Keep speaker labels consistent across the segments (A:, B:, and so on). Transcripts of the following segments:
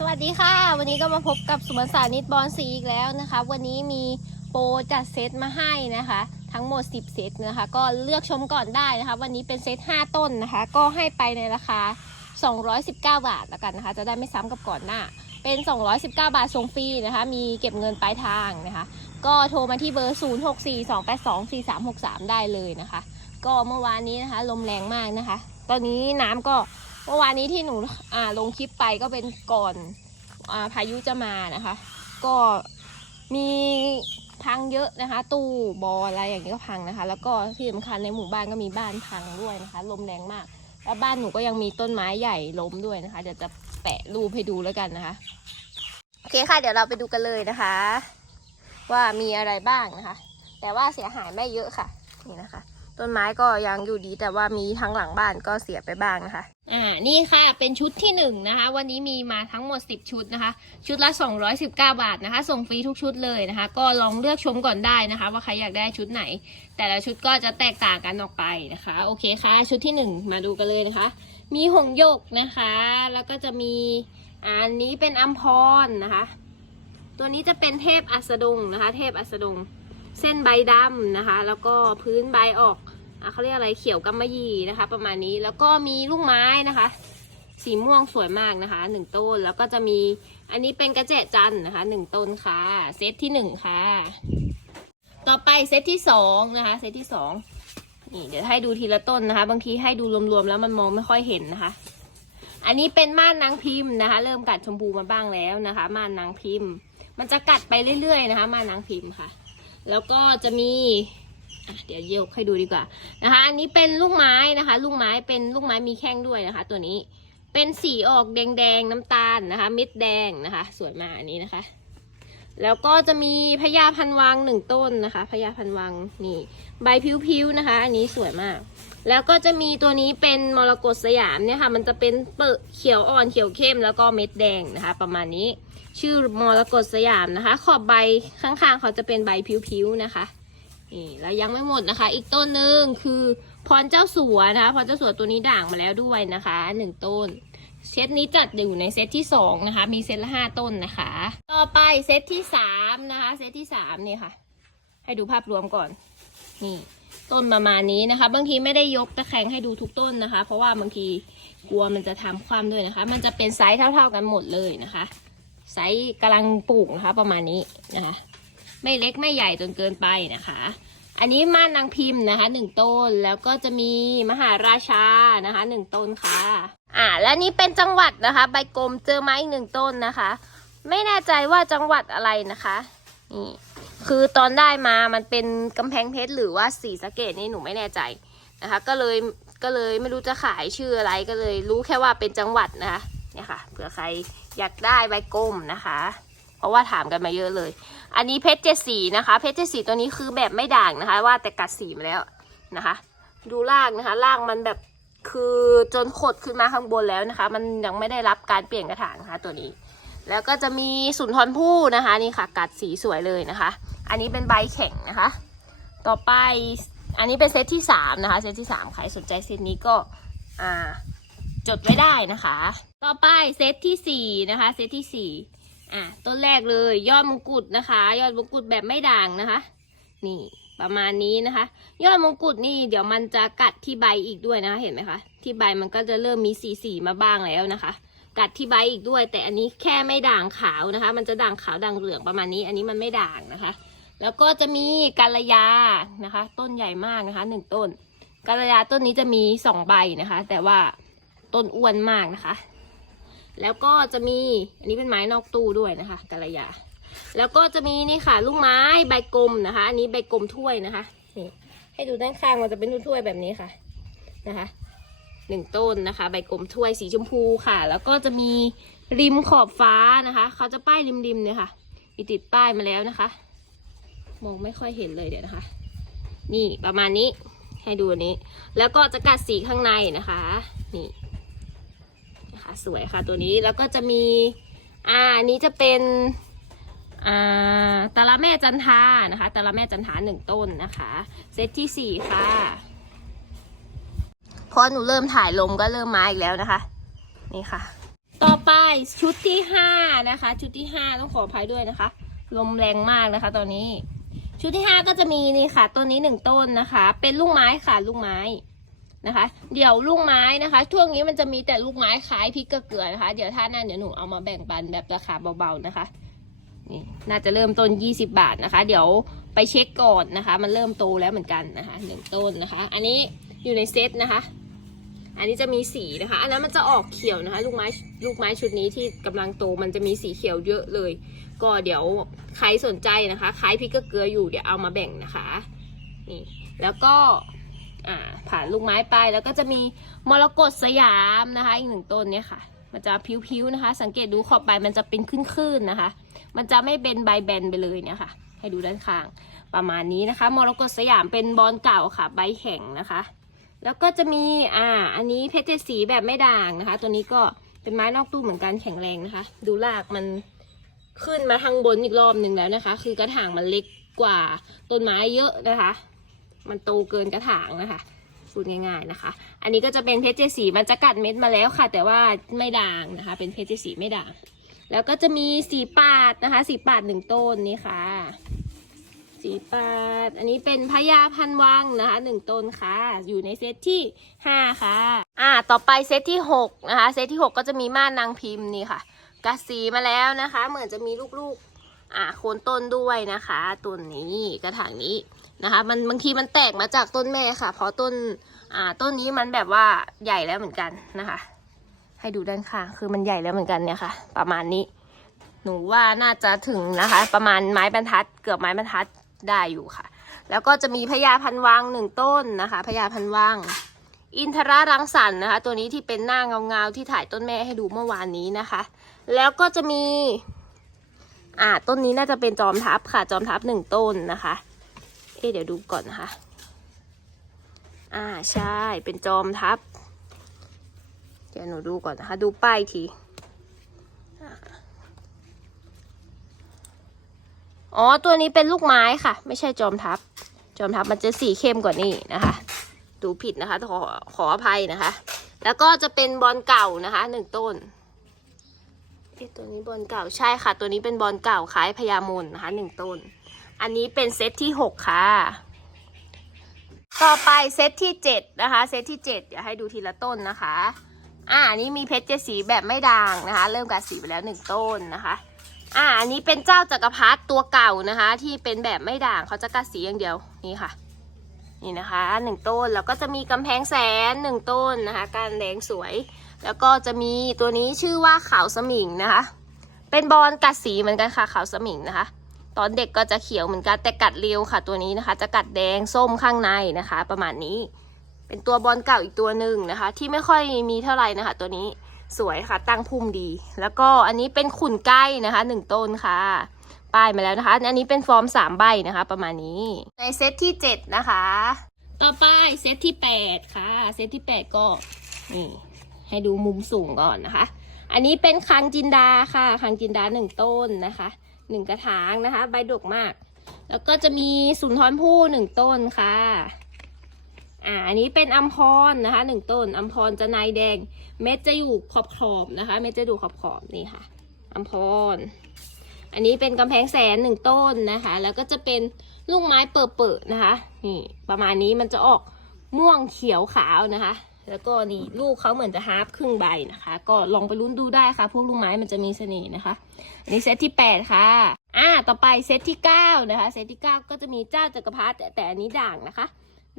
A: สวัสดีค่ะ วันนี้ก็มาพบกับสุมนสานิดบอลสีอีกแล้วนะคะ วันนี้มีโปรจัดเซตมาให้นะคะ ทั้งหมด 10 เซตนะคะ ก็เลือกชมก่อนได้นะคะ วันนี้เป็นเซต5 ต้นนะคะ ก็ให้ไปในราคา 219 บาทแล้วกันนะคะ จะได้ไม่ซ้ำกับก่อนหน้า เป็น 219 บาทส่งฟรีนะคะ มีเก็บเงินปลายทางนะคะ ก็โทรมาที่เบอร์ 0642824363 ได้เลยนะคะ ก็เมื่อวานนี้นะคะ ลมแรงมากนะคะ ตอนนี้น้ำก็ เมื่อวานนี้ที่หนูอ่าลงคลิปไปก็เป็นก่อนอาพายุจะมานะคะ ก็มีพังเยอะนะคะ ตู้บออะไรอย่างนี้ก็พังนะคะ แล้วก็ที่สำคัญในหมู่บ้านก็มีบ้านพังด้วยนะคะ ลมแรงมาก แล้วบ้านหนูก็ยังมีต้นไม้ใหญ่ล้มด้วยนะคะ เดี๋ยวจะแปะรูปให้ดูแล้วกันนะคะโอเคค่ะเดี๋ยวเราไปดูกันเลยนะคะ ว่ามีอะไรบ้างนะคะ แต่ว่าเสียหายไม่เยอะค่ะนี่นะคะ ต้นไม้ก็ยังอยู่ดีแต่ว่ามีทั้งหลังบ้านก็เสียไปบ้างนะคะ อ่า นี่ค่ะ เป็นชุดที่หนึ่งนะคะ วันนี้มีมาทั้งหมด 10 ชุดนะคะ ชุดละ 219 บาทนะคะ ส่งฟรีทุกชุดเลยนะคะ ก็ลองเลือกชมก่อนได้นะคะ ว่าใครอยากได้ชุดไหน แต่ละชุดก็จะแตกต่างกันออกไปนะคะ โอเคค่ะ ชุดที่หนึ่งมาดูกันเลยนะคะ มีหงส์หยกนะคะ แล้วก็จะมีอันนี้เป็นอัมพรนะคะ ตัวนี้จะเป็นเทพอัสดงนะคะ เทพอัสดง เส้นใบดำนะคะ แล้วก็พื้นใบออก เขาเรียกอะไรเขียวกำมะหยี่นะคะ ประมาณนี้แล้วก็มีลูกไม้นะคะ สีม่วงสวยมากนะคะหนึ่งต้นแล้วก็จะมีอันนี้เป็นกระเจจันนะคะหนึ่งต้นค่ะ เซตที่หนึ่งค่ะ ต่อไปเซตที่สองนะคะ เซตที่สองนี่เดี๋ยวให้ดูทีละต้นนะคะ บางทีให้ดูรวมๆแล้วมันมองไม่ค่อยเห็นนะคะ อันนี้เป็นม่านนางพิมพ์นะคะ เริ่มกัดชมพูมาบ้างแล้วนะคะ ม่านนางพิมพ์ มันจะกัดไปเรื่อยๆนะคะ ม่านนางพิมพ์ค่ะ แล้วก็จะมี เดี๋ยวเยกให้ดูดีกว่านะคะ อันนี้เป็นลูกไม้นะคะ ลูกไม้เป็นลูกไม้มีแข้งด้วยนะคะ ตัวนี้เป็นสีออกแดงๆน้ำตาลนะคะเม็ดแดงนะคะ สวยมากอันนี้นะคะ แล้วก็จะมีพญาพันวังหนึ่งต้นนะคะพญาพันวังนี่ ใบพิ้วๆนะคะ อันนี้สวยมาก แล้วก็จะมีตัวนี้เป็นมรกตสยามเนี่ยค่ะ มันจะเป็นเปิดเขียวอ่อนเขียวเข้มแล้วก็เม็ดแดงนะคะ ประมาณนี้ ชื่อมรกตสยามนะคะ ขอบใบข้างๆ เขาจะเป็นใบพิ้วๆนะคะ นี่แล้วยังไม่หมดนะคะ อีกต้นหนึ่งคือพรเจ้าสัวนะคะพรเจ้าสัวตัวนี้ด่างมาแล้วด้วยนะคะหนึ่งต้น เซตนี้จัดอยู่ในเซตที่สองนะคะ มีเซตละห้าต้นนะคะ ต่อไปเซตที่สามนะคะ เซตที่สามนี่ค่ะ ให้ดูภาพรวมก่อน นี่ต้นประมาณนี้นะคะ บางทีไม่ได้ยกตะแคงให้ดูทุกต้นนะคะ เพราะว่าบางทีกลัวมันจะทำความด้วยนะคะ มันจะเป็นไซส์เท่า ๆกันหมดเลยนะคะ ไซส์กำลังปลูกนะคะ ประมาณนี้นะคะ ไม่เล็กไม่ใหญ่จนเกินไปนะคะ อันนี้ม่านนางพิมพ์นะคะหนึ่งต้นแล้วก็จะมีมหาราชานะคะหนึ่งต้นค่ะ อ่าและนี่เป็นจังหวัดนะคะ ใบกลมเจอไม้อีกหนึ่งต้นนะคะ ไม่แน่ใจว่าจังหวัดอะไรนะคะนี่คือตอนได้มามันเป็นกำแพงเพชรหรือว่าสีสะเกดนี่หนูไม่แน่ใจนะคะ ก็เลยก็เลยไม่รู้จะขายชื่ออะไรก็เลย รู้แค่ว่าเป็นจังหวัดนะคะเนี่ยค่ะเผื่อใครอยากได้ใบกลมนะคะ เพราะว่าถามกันมาเยอะเลย อันนี้เพชรเจ็ดสีนะคะ เพชรเจ็ดสีตัวนี้คือแบบไม่ด่างนะคะ ว่าแต่กัดสีมาแล้วนะคะ ดูรากนะคะรากมันแบบคือจนขดขึ้นมาข้างบนแล้วนะคะ มันยังไม่ได้รับการเปลี่ยนกระถางนะคะตัวนี้ แล้วก็จะมีสุนทรภู่นะคะนี่ค่ะ กัดสีสวยเลยนะคะ อันนี้เป็นใบแข็งนะคะ ต่อไปอันนี้เป็นเซตที่สามนะคะเซตที่สามใครสนใจเซตนี้ก็อ่าจดไว้ได้นะคะ ต่อไปเซตที่สี่นะคะเซตที่สี่ อะต้นแรกเลยยอดมงกุฎนะคะ ยอดมงกุฎแบบไม่ด่างนะคะ นี่ประมาณนี้นะคะ ยอดมงกุฎนี่เดี๋ยวมันจะกัดที่ใบอีกด้วยนะคะเห็นไหมคะที่ใบมันก็จะเริ่มมีสีสีๆมาบ้างแล้วนะคะ กัดที่ใบอีกด้วย แต่อันนี้แค่ไม่ด่างขาวนะคะ มันจะด่างขาวด่างเหลืองประมาณนี้ อันนี้มันไม่ด่างนะคะ แล้วก็จะมีกาลยานะคะ ต้นใหญ่มากนะคะหนึ่งต้นกาลยาต้นนี้จะมีสองใบนะคะ แต่ว่าต้นอ้วนมากนะคะ แล้วก็จะมีอันนี้เป็นไม้นอกตู้ด้วยนะคะกาลยา แล้วก็จะมีนี่ค่ะลูกไม้ใบกลมนะคะ อันนี้ใบกลมถ้วยนะคะนี่ให้ดูด้านข้างมันจะเป็นถ้วยแบบนี้ค่ะนะคะหนึ่งต้นนะคะ ใบกลมถ้วยสีชมพูค่ะ แล้วก็จะมีริมขอบฟ้านะคะ เขาจะป้ายริมๆเนี่ยค่ะมีติดป้ายมาแล้วนะคะ มองไม่ค่อยเห็นเลยเดี๋ยวนะคะ นี่ประมาณนี้ให้ดูอันนี้ แล้วก็จะกัดสีข้างในนะคะ นี่ นะคะสวยค่ะตัวนี้แล้วก็จะมีอ่าอันนี้จะเป็นอ่าตาละแม่จันทานะคะตาละแม่จันทาหนึ่งต้นนะคะเซตที่สี่ค่ะพอหนูเริ่มถ่ายลมก็เริ่มมาอีกแล้วนะคะนี่ค่ะ ต่อไปไปชุดที่ห้านะคะ ชุดที่ห้าต้องขออภัยด้วยนะคะ ลมแรงมากนะคะตอนนี้ ชุดที่ห้าก็จะมีนี่ค่ะต้นนี้หนึ่งต้นนะคะ เป็นลูกไม้ค่ะลูกไม้ นะคะ เดี๋ยวลูกไม้นะคะช่วงนี้มันจะมีแต่ลูกไม้ขายพริกกระเกลือนะคะ เดี๋ยวถ้าหน้าเดี๋ยวหนูเอามาแบ่งปันแบบราคาเบาๆนะคะนี่น่าจะเริ่มต้น 20 บาทนะคะ เดี๋ยวไปเช็คก่อนนะคะ มันเริ่มโตแล้วเหมือนกันนะคะหนึ่งต้นนะคะ อันนี้อยู่ในเซตนะคะ อันนี้จะมีสีนะคะ อันนั้นมันจะออกเขียวนะคะ ลูกไม้ลูกไม้ชุดนี้ที่กำลังโตมันจะมีสีเขียวเยอะเลย ก็เดี๋ยวใครสนใจนะคะขายพริกกระเกลืออยู่เดี๋ยวเอามาแบ่งนะคะนี่แล้วก็ อ่าผ่านลูกไม้ไปแล้วก็จะมีมรกตสยามนะคะ อีกหนึ่งต้นเนี่ยค่ะ มันจะพิ้วๆนะคะ สังเกตดูขอบใบมันจะเป็นขึ้นๆนะคะ มันจะไม่เป็นใบแบนไปเลยเนี่ยค่ะ ให้ดูด้านข้างประมาณนี้นะคะ มรกตสยามเป็นบอลเก่าค่ะ ใบแข็งนะคะ แล้วก็จะมีอ่าอันนี้เพชรเจสีแบบไม่ด่างนะคะ ตัวนี้ก็เป็นไม้นอกตู้เหมือนกันแข็งแรงนะคะ ดูรากมันขึ้นมาทางบนอีกรอบหนึ่งแล้วนะคะ คือกระถางมันเล็กกว่าต้นไม้เยอะนะคะ มันโตเกินกระถางนะคะพูดง่ายๆนะคะ อันนี้ก็จะเป็นเพชรเจดสีมันจะกัดเม็ดมาแล้วค่ะ แต่ว่าไม่ด่างนะคะ เป็นเพชรเจดสีไม่ด่าง แล้วก็จะมีสีปาดนะคะ สีปาดหนึ่งต้นนี่ค่ะ สีปาด อันนี้เป็นพญาพันวังนะคะหนึ่งต้นค่ะ อยู่ในเซตที่ห้าค่ะ อ่า ต่อไปเซตที่หกนะคะ เซตที่หกก็จะมีม่านนางพิมพ์นี่ค่ะกัดสีมาแล้วนะคะ เหมือนจะมีลูกๆ อ่าโคนต้นด้วยนะคะ ต้นนี้กระถางนี้ นะคะมันบางทีมันแตกมาจากต้นแม่ค่ะ เพราะต้นอ่าต้นนี้มันแบบว่าใหญ่แล้วเหมือนกันนะคะ ให้ดูด้านข้างคือมันใหญ่แล้วเหมือนกันเนี่ยค่ะ ประมาณนี้ หนูว่าน่าจะถึงนะคะ ประมาณไม้บรรทัด เกือบไม้บรรทัดได้อยู่ค่ะ แล้วก็จะมีพญาพันวังหนึ่งต้นนะคะพญาพันวังอินทรารังสรรค์นะคะ ตัวนี้ที่เป็นหน้าเงาๆที่ถ่ายต้นแม่ให้ดูเมื่อวานนี้นะคะ แล้วก็จะมีอ่าต้นนี้น่าจะเป็นจอมทัพค่ะ จอมทัพหนึ่งต้นนะคะ เอ๊เดี๋ยวดูก่อนนะคะ อ่าใช่เป็นจอมทัพ เดี๋ยวหนูดูก่อนนะคะ ดูป้ายทีอ๋อ ตัวนี้เป็นลูกไม้ค่ะ ไม่ใช่จอมทัพ จอมทัพมันจะสีเข้มกว่านี้นะคะ ดูผิดนะคะ ขอขออภัยนะคะ แล้วก็จะเป็นบอลเก่านะคะหนึ่งต้นเอ๊ตัวนี้บอลเก่าใช่ค่ะ ตัวนี้เป็นบอลเก่าคล้ายพญามนนะคะหนึ่งต้น อันนี้เป็นเซตที่หกค่ะ ต่อไปเซตที่เจ็ดนะคะ เซตที่เจ็ดเดี๋ยวให้ดูทีละต้นนะคะ อ่าอันนี้มีเพชรเจดสีแบบไม่ด่างนะคะ เริ่มกัดสีไปแล้วหนึ่งต้นนะคะ อ่าอันนี้เป็นเจ้าจักรพรรดิตัวเก่านะคะ ที่เป็นแบบไม่ด่างเขาจะกัดสีอย่างเดียวนี่ค่ะนี่นะคะหนึ่งต้นแล้วก็จะมีกำแพงแสนหนึ่งต้นนะคะการแดงสวย แล้วก็จะมีตัวนี้ชื่อว่าขาวสมิงนะคะ เป็นบอลกัดสีเหมือนกันค่ะขาวสมิงนะคะ ตอนเด็กก็จะเขียวเหมือนกันแต่กัดเร็วค่ะ ตัวนี้นะคะ จะกัดแดงส้มข้างในนะคะ ประมาณนี้ เป็นตัวบอลเก่าอีกตัวหนึ่งนะคะ ที่ไม่ค่อยมีเท่าไหร่นะคะ ตัวนี้สวยค่ะตั้งพุ่มดี แล้วก็อันนี้เป็นขุนใกล้นะคะหนึ่งต้นค่ะป้ายมาแล้วนะคะ อันนี้เป็นฟอร์มสามใบนะคะ ประมาณนี้ ในเซตที่เจ็ดนะคะ ต่อไปเซตที่แปดค่ะ เซตที่แปดก็นี่ให้ดูมุมสูงก่อนนะคะ อันนี้เป็นคังจินดาค่ะ คังจินดาหนึ่งต้นนะคะ หนึ่งกระถางนะคะ ใบดกมาก แล้วก็จะมีสุนทรภู่หนึ่งต้นค่ะ อ่าอันนี้เป็นอัมพรนะคะหนึ่งต้นอัมพรจะนายแดง เม็ดจะอยู่ขอบขอบนะคะ เม็ดจะดูขอบขอบนี่ค่ะ อัมพร อันนี้เป็นกำแพงแสนหนึ่งต้นนะคะ แล้วก็จะเป็นลูกไม้เปิดๆนะคะ นี่ประมาณนี้มันจะออกม่วงเขียวขาวนะคะ แล้วก็นี่ลูกเขาเหมือนจะฮาร์ฟครึ่งใบนะคะ ก็ลองไปลุ้นดูได้ค่ะ พวกลูกไม้มันจะมีเสน่ห์นะคะ อันนี้เซตที่แปดค่ะ อ่า ต่อไปเซตที่เก้านะคะ เซตที่เก้าก็จะมีเจ้าจักรพรรดิแต่อันนี้ด่างนะคะ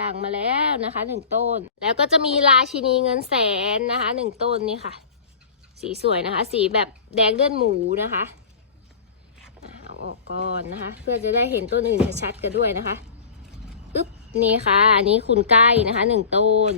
A: ด่างมาแล้วนะคะหนึ่งต้น แล้วก็จะมีราชินีเงินแสนนะคะหนึ่งต้นนี่ค่ะ สีสวยนะคะ สีแบบแดงเลือดหมูนะคะ เอาออกก่อนนะคะ เพื่อจะได้เห็นต้นอื่นชัดๆกันด้วยนะคะ อึ๊บ นี่ค่ะ อันนี้คุณใกล้นะคะหนึ่งต้น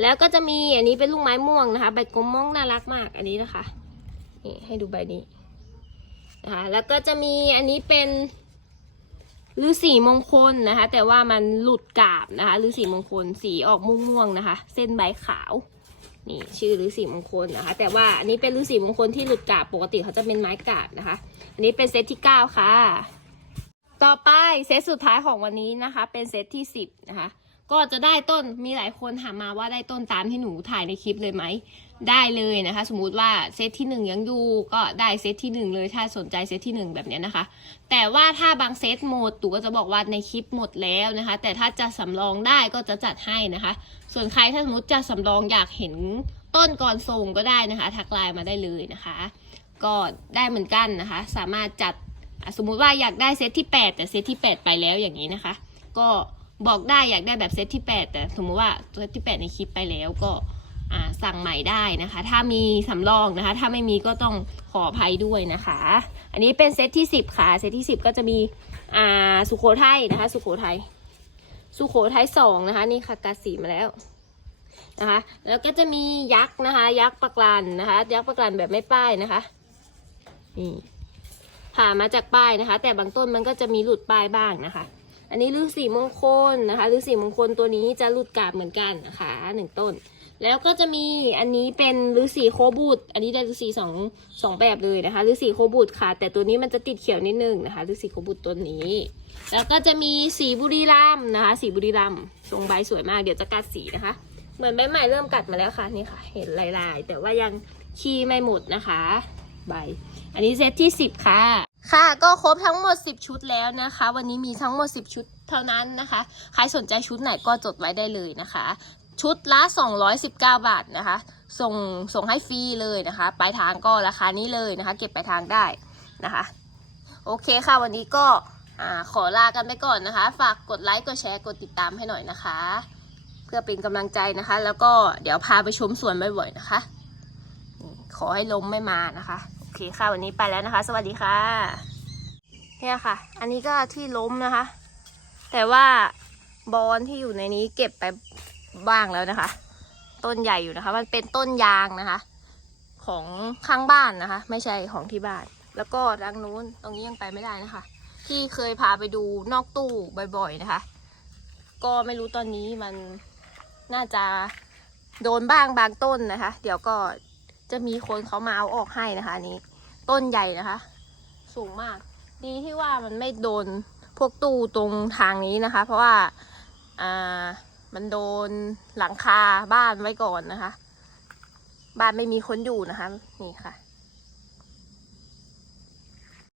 A: แล้วก็จะมีอันนี้เป็นลูกไม้ม่วงนะคะ ใบกลมม่วงน่ารักมากอันนี้นะคะนี่ให้ดูใบนี้นะคะแล้วก็จะมีอันนี้เป็นฤาษีมงคลนะคะ แต่ว่ามันหลุดกาบนะคะฤาษีมงคลสีออกม่วงๆนะคะ เส้นใบขาวนี่ชื่อฤาษีมงคลนะคะ แต่ว่าอันนี้เป็นฤาษีมงคลที่หลุดกาบปกติเขาจะเป็นไม้กาบนะคะ อันนี้เป็นเซตที่เก้าค่ะ ต่อไปเซตสุดท้ายของวันนี้นะคะ เป็นเซตที่สิบนะคะ ก็จะได้ต้นมีหลายคนถามมาว่าได้ต้นตามที่หนูถ่ายในคลิปเลยไหม ได้เลยนะคะ สมมุติว่าเซตที่หนึ่งยังอยู่ก็ได้เซตที่หนึ่งเลยถ้าสนใจเซตที่หนึ่งแบบนี้นะคะ แต่ว่าถ้าบางเซตหมดตู่ก็จะบอกว่าในคลิปหมดแล้วนะคะ แต่ถ้าจะสำรองได้ก็จะจัดให้นะคะ ส่วนใครถ้าสมมติจะสำรองอยากเห็นต้นก่อนส่งก็ได้นะคะ ทักไลน์มาได้เลยนะคะ ก็ได้เหมือนกันนะคะ สามารถจัดสมมุติว่าอยากได้เซตที่ 8 แต่เซตที่ 8 ไปแล้วอย่างนี้นะคะ ก็ บอกได้อยากได้แบบเซตที่ 8 แต่สมมติว่าเซตที่ 8 ในคลิปไปแล้วก็สั่งใหม่ได้นะคะ ถ้ามีสำรองนะคะ ถ้าไม่มีก็ต้องขออภัยด้วยนะคะ อันนี้เป็นเซตที่ 10 ค่ะ เซตที่ 10 ก็จะมีสุโขทัยนะคะ สุโขทัยสุโขทัยสองนะคะ นี่ค่ะกาสีมาแล้วนะคะ แล้วก็จะมียักษ์นะคะ ยักษ์ปะกลันนะคะ ยักษ์ปะกลันแบบไม่ป้ายนะคะนี่ผ่ามาจากป้ายนะคะ แต่บางต้นมันก็จะมีหลุดป้ายบ้างนะคะ อันนี้ฤาษีมงคลนะคะฤาษีมงคลตัวนี้จะหลุดกาบเหมือนกันนะคะหนึ่งต้น แล้วก็จะมีอันนี้เป็นฤาษีโคบุตรอันนี้ได้ฤาษีสองสองแบบเลยนะคะฤาษีโคบุตรค่ะ แต่ตัวนี้มันจะติดเขียวนิดนึงนะคะฤาษีโคบุตรตัวนี้ แล้วก็จะมีสีบุรีรัมนะคะ สีบุรีรัมทรงใบสวยมากเดี๋ยวจะกัดสีนะคะ เหมือนใบใหม่เริ่มกัดมาแล้วค่ะนี่ค่ะ เห็นลายๆ แต่ว่ายังขี้ไม่หมดนะคะ ใบ อันนี้เซตที่ 10 ค่ะ ค่ะก็ครบทั้งหมด 10 ชุดแล้วนะคะ วันนี้มีทั้งหมด 10 ชุดเท่านั้นนะคะ ใครสนใจชุดไหนก็จดไว้ได้เลยนะคะ ชุดละ 219 บาทนะคะ ส่งส่งให้ฟรีเลยนะคะ ปลายทางก็ราคานี้เลยนะคะ เก็บปลายทางได้นะคะ โอเคค่ะวันนี้ก็ขอลากันไปก่อนนะคะ ฝากกดไลค์ กดแชร์ กดติดตามให้หน่อยนะคะ เพื่อเป็นกำลังใจนะคะ แล้วก็เดี๋ยวพาไปชมสวนบ่อยๆนะคะ ขอให้ลมไม่มานะคะ เคค่ะ วันนี้ไปแล้วนะคะ สวัสดีค่ะ เนี่ยค่ะ อันนี้ก็ที่ล้มนะคะ แต่ว่าบอนที่อยู่ในนี้เก็บไปบ้างแล้วนะคะ ต้นใหญ่อยู่นะคะ มันเป็นต้นยางนะคะ ของข้างบ้านนะคะ ไม่ใช่ของที่บ้าน แล้วก็ทางนู้นตรงนี้ยังไปไม่ได้นะคะ ที่เคยพาไปดูนอกตู้บ่อยๆนะคะ ก็ไม่รู้ตอนนี้มันน่าจะโดนบ้างบางต้นนะคะ เดี๋ยวก็จะมีคนเขามาเอาออกให้นะคะนี้ ต้นใหญ่นะคะ สูงมาก ดีที่ว่ามันไม่โดนพวกตู้ตรงทางนี้นะคะ เพราะว่าอ่ามันโดนหลังคาบ้านไว้ก่อนนะคะ บ้านไม่มีคนอยู่นะคะ นี่ค่ะ